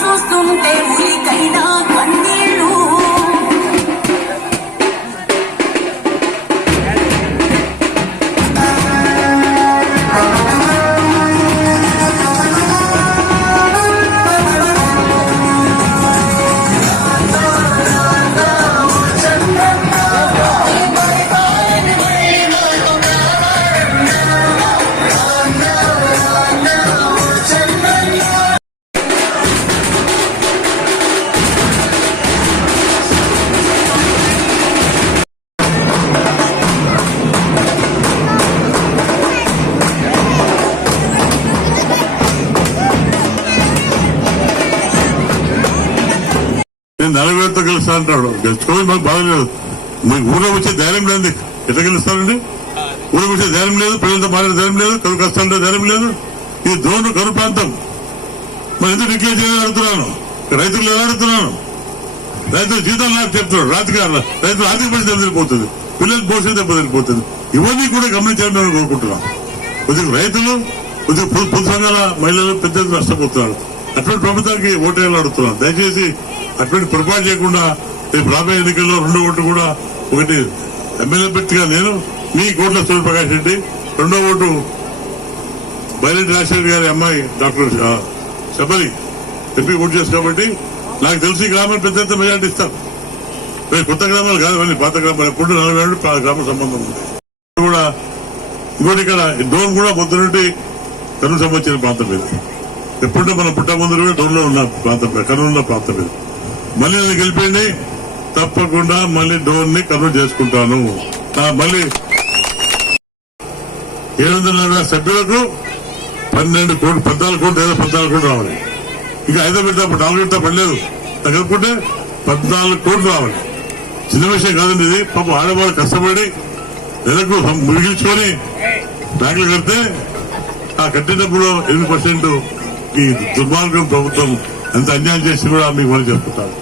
చూస్తుంటే ఉలికైనా కన్నీళ్ళు నేను 40,000తో గెలుస్తా అంటాడు. గెలుచుకోవడం మాకు బాగలేదు. మీకు ఊళ్ళో వచ్చే ధైర్యం లేదు. ఎట్లా గెలుస్తారండి? ఊళ్ళో వచ్చే ధైర్యం లేదు, ప్రజలతో మాట్లాడే ధైర్యం లేదు, కరువు కష్టాలంటే ధైర్యం లేదు. ఇది డ్రోన్ కరువు ప్రాంతం. మరి ఎందుకు డిక్లేర్ చేయాలని అడుగుతున్నాను. రైతులు ఎలా అడుగుతున్నాను? రైతుల జీతాలు నాకు చెప్తున్నాడు. రైతుల ఆర్థిక పరిస్థితి దెబ్బతిరిపోతుంది, పిల్లల భవిష్యత్తు దెబ్బతిరిపోతుంది. ఇవన్నీ కూడా గమనించాలని మేము కోరుకుంటున్నాం. కొద్దిగా రైతులు, కొద్దిగా పొద్దు సంఘాల మహిళలు పెద్ద నష్టపోతున్నారు. అటువంటి ప్రభుత్వానికి ఓటేయాలని అడుగుతున్నాను. దయచేసి అటువంటి పొరపాటు చేయకుండా రేపు రాబోయే ఎన్నికల్లో 2 ఓటు కూడా, ఒకటి ఎమ్మెల్యే వ్యక్తిగా నేను మీ కోట్ల సూర్యప్రకాష్ రెడ్డి, 2వ ఓటు బైరెడ్డి రాజశేఖర్ గారి అమ్మాయి డాక్టర్ శబరి చెప్పి ఓటు చేసి. కాబట్టి నాకు తెలిసి గ్రామాలు పెద్ద ఎత్తున మెజార్టీ ఇస్తాను. కొత్త గ్రామాలు కాదు, మళ్ళీ పాత గ్రామాలు. ఎప్పుడు 40 ఏళ్ళు గ్రామ సంబంధం ఉంది కూడా. ఇంకోటి ఇక్కడ డోన్ కూడా పొద్దునుండి కర్నూలు సంబంధించిన ప్రాంతం మీద, ఎప్పుడంటే మన పుట్ట ముందు కూడా డోన్లో ఉన్న ప్రాంతం మీద, కర్నూలు ప్రాంతం మీద. మళ్ళీ నన్ను గెలిపండి, తప్పకుండా మళ్ళీ డోన్ ని కన్వర్ట్ చేసుకుంటాను. మళ్ళీ 740 సభ్యులకు 14 కోట్లు, 14 కోట్లు రావాలి. ఇంకా 5 విడత 4 విడత పడలేదు. తగ్గకుంటే 14 కోట్లు రావాలి. చిన్న విషయం కాదండి ఇది. పాపం ఆడవాళ్ళు కష్టపడి నెలకు ముగిల్చుకొని బ్యాంకులు కడితే ఆ కట్టినప్పుడు 8% ఈ దుర్మార్గం ప్రభుత్వం ఎంత అన్యాయం చేసి కూడా మీకు మనం చెప్పుకుంటారు.